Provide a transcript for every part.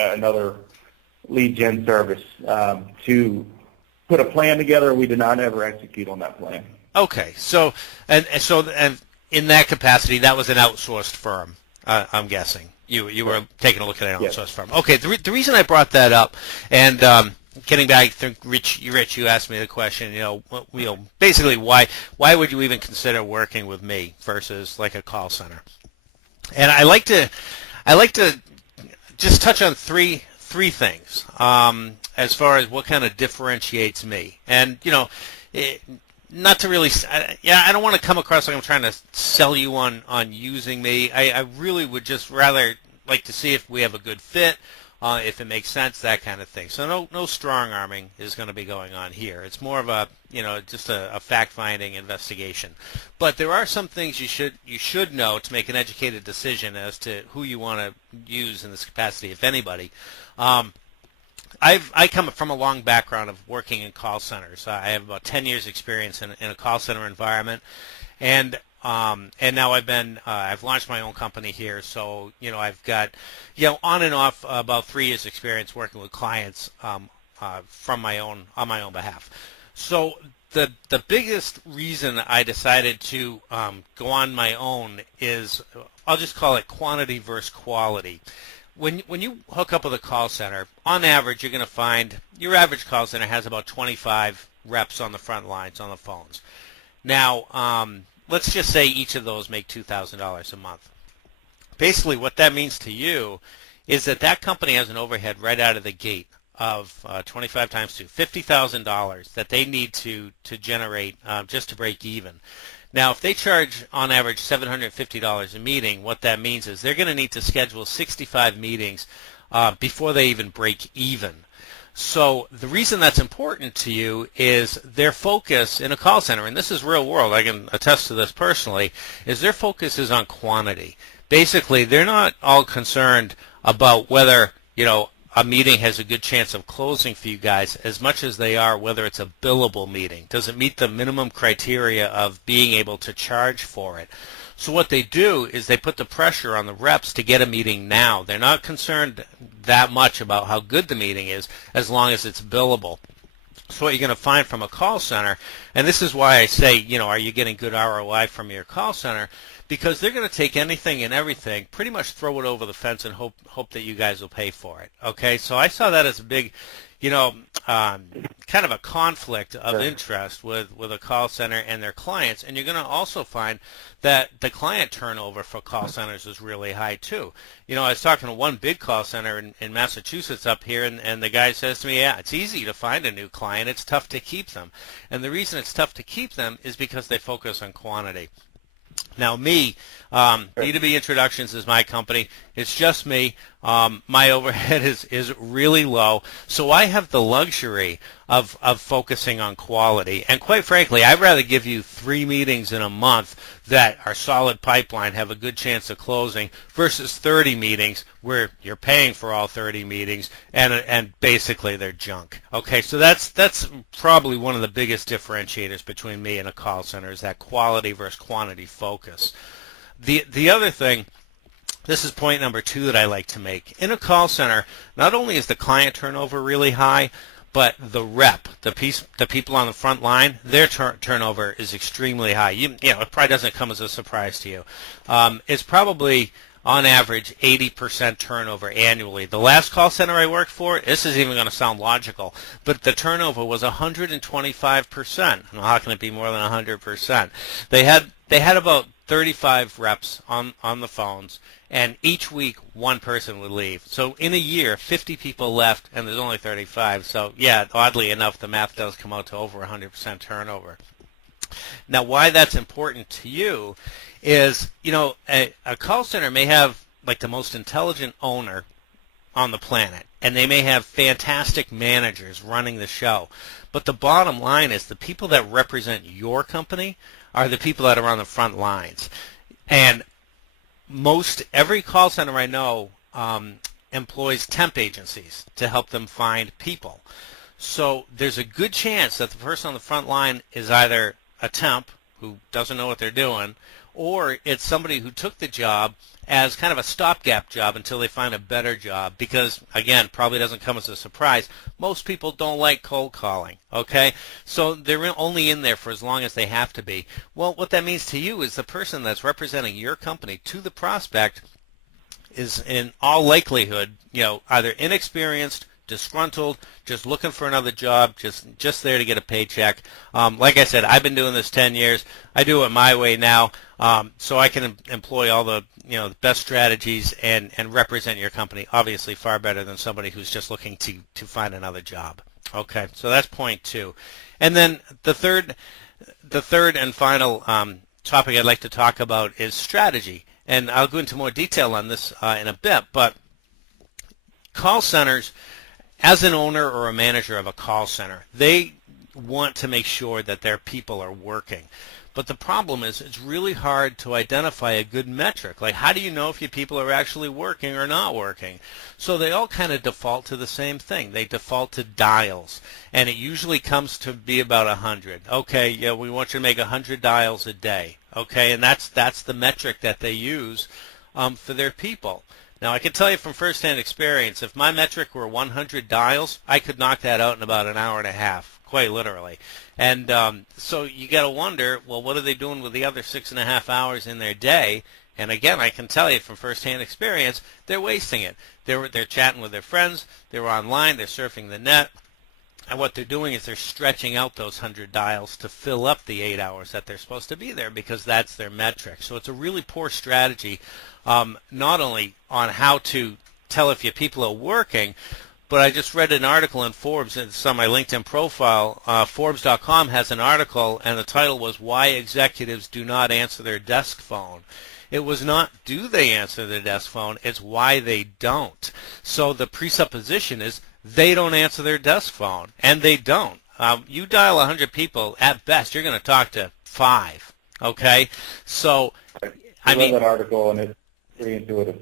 another lead gen service to put a plan together. We did not ever execute on that plan. Okay, so in that capacity, that was an outsourced firm. I'm guessing you were taking a look at an outsourced firm. Okay, the reason I brought that up, and getting back to Rich, you asked me the question. Basically, why would you even consider working with me versus like a call center? And I like to just touch on three things as far as what kind of differentiates me. And not to really, I don't want to come across like I'm trying to sell you on using me. I really would just rather like to see if we have a good fit, if it makes sense, that kind of thing. So no strong arming is going to be going on here. It's more of a just a fact-finding investigation. But there are some things you should know to make an educated decision as to who you want to use in this capacity, if anybody. I come from a long background of working in call centers. I have about 10 years experience in a call center environment, and now I've launched my own company here. So I've got on and off about 3 years experience working with clients on my own behalf. So the biggest reason I decided to go on my own is, I'll just call it quantity versus quality. When you hook up with a call center, on average, you're going to find your average call center has about 25 reps on the front lines on the phones. Now, let's just say each of those make $2,000 a month. Basically, what that means to you is that company has an overhead right out of the gate of 25 times 2, $50,000 that they need to generate just to break even. Now, if they charge on average $750 a meeting, what that means is they're going to need to schedule 65 meetings before they even break even. So the reason that's important to you is their focus in a call center, and this is real world, I can attest to this personally, is their focus is on quantity. Basically, they're not all concerned about whether, a meeting has a good chance of closing for you guys as much as they are whether it's a billable meeting. Does it meet the minimum criteria of being able to charge for it? So what they do is they put the pressure on the reps to get a meeting now. They're not concerned that much about how good the meeting is as long as it's billable. So what you're going to find from a call center, and this is why I say, are you getting good ROI from your call center? Because they're going to take anything and everything, pretty much throw it over the fence and hope that you guys will pay for it. Okay, so I saw that as a big, kind of a conflict of interest with a call center and their clients. And you're going to also find that the client turnover for call centers is really high too. I was talking to one big call center in Massachusetts up here, and the guy says to me, it's easy to find a new client. It's tough to keep them. And the reason it's tough to keep them is because they focus on quantity. Now, me, B2B Introductions is my company. It's just me. My overhead is really low, so I have the luxury of focusing on quality. And quite frankly, I'd rather give you 3 meetings in a month that are solid pipeline, have a good chance of closing, versus 30 meetings where you're paying for all 30 meetings and basically they're junk. Okay, so that's probably one of the biggest differentiators between me and a call center is that quality versus quantity focus. The other thing, this is point number 2 that I like to make. In a call center, not only is the client turnover really high, but the rep, the people on the front line, their turnover is extremely high. It probably doesn't come as a surprise to you. It's probably, on average, 80% turnover annually. The last call center I worked for, this is even going to sound logical, but the turnover was 125%. Well, how can it be more than 100%? They had about 35 reps on the phones, and each week one person would leave. So in a year, 50 people left, and there's only 35. So yeah, oddly enough, the math does come out to over 100% turnover. Now, why that's important to you is, a call center may have like the most intelligent owner on the planet, and they may have fantastic managers running the show. But the bottom line is the people that represent your company are the people that are on the front lines. And every call center I know employs temp agencies to help them find people. So there's a good chance that the person on the front line is either a temp who doesn't know what they're doing, or it's somebody who took the job as kind of a stopgap job until they find a better job, because, again, probably doesn't come as a surprise, most people don't like cold calling, okay? So they're only in there for as long as they have to be. Well, what that means to you is the person that's representing your company to the prospect is in all likelihood, either inexperienced, disgruntled, just looking for another job, just there to get a paycheck. Like I said, I've been doing this 10 years. I do it my way now, so I can employ all the the best strategies and represent your company, obviously far better than somebody who's just looking to find another job. Okay, so that's point 2. And then the third and final topic I'd like to talk about is strategy. And I'll go into more detail on this in a bit, but call centers, as an owner or a manager of a call center, they want to make sure that their people are working. But the problem is it's really hard to identify a good metric. Like, how do you know if your people are actually working or not working? So they all kind of default to the same thing. They default to dials, and it usually comes to be about 100. Okay, yeah, we want you to make 100 dials a day. Okay, and that's the metric that they use for their people. Now, I can tell you from firsthand experience, if my metric were 100 dials, I could knock that out in about an hour and a half, quite literally. And so you got to wonder, well, what are they doing with the other 6.5 hours in their day? And again, I can tell you from firsthand experience, they're wasting it. They're chatting with their friends, they're online, they're surfing the net. And what they're doing is they're stretching out those 100 dials to fill up the 8 hours that they're supposed to be there, because that's their metric. So it's a really poor strategy, not only on how to tell if your people are working, but I just read an article in Forbes. It's on my LinkedIn profile. Forbes.com has an article, and the title was "Why Executives Do Not Answer Their Desk Phone." It was not do they answer their desk phone, it's why they don't. So the presupposition is they don't answer their desk phone, and they don't. You dial 100 people, at best, you're going to talk to 5, okay? So, I read that article, and it's pretty intuitive.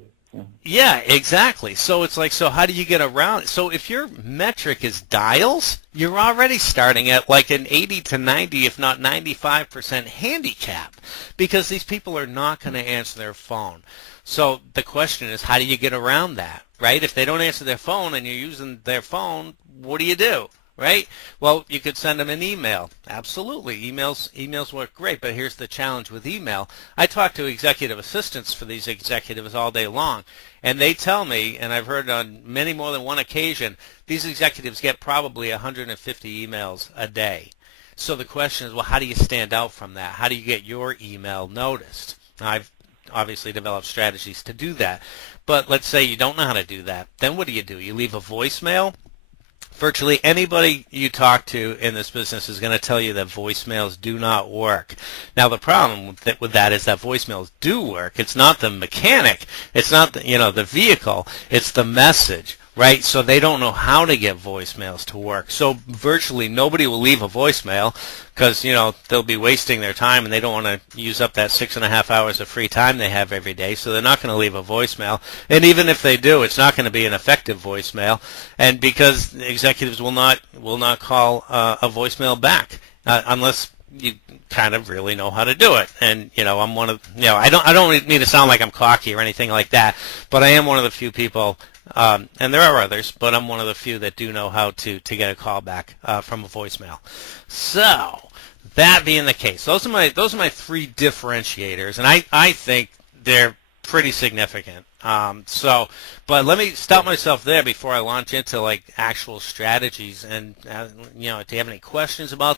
Yeah, exactly. So it's like, so how do you get around it? So if your metric is dials, you're already starting at like an 80 to 90, if not 95% handicap, because these people are not going to answer their phone. So the question is, how do you get around that, right? If they don't answer their phone and you're using their phone, what do? Right? Well, you could send them an email. Absolutely. Emails work great, but here's the challenge with email. I talk to executive assistants for these executives all day long, and they tell me, and I've heard on many more than one occasion, these executives get probably 150 emails a day. So the question is, well, how do you stand out from that? How do you get your email noticed? I've obviously developed strategies to do that. But let's say you don't know how to do that. Then what do? You leave a voicemail? Virtually anybody you talk to in this business is going to tell you that voicemails do not work. Now, the problem with that is that voicemails do work. It's not the mechanic. It's not the vehicle. It's the message, right? So they don't know how to get voicemails to work. So virtually nobody will leave a voicemail because, they'll be wasting their time, and they don't want to use up that 6.5 hours of free time they have every day. So they're not going to leave a voicemail. And even if they do, it's not going to be an effective voicemail. And because executives will not call a voicemail back unless you kind of really know how to do it. And I'm one of I don't mean to sound like I'm cocky or anything like that, but I am one of the few people, and there are others, but I'm one of the few that do know how to get a call back from a voicemail. So that being the case, those are my 3 differentiators, and I think they're pretty significant. But let me stop myself there before I launch into like actual strategies. And do you have any questions about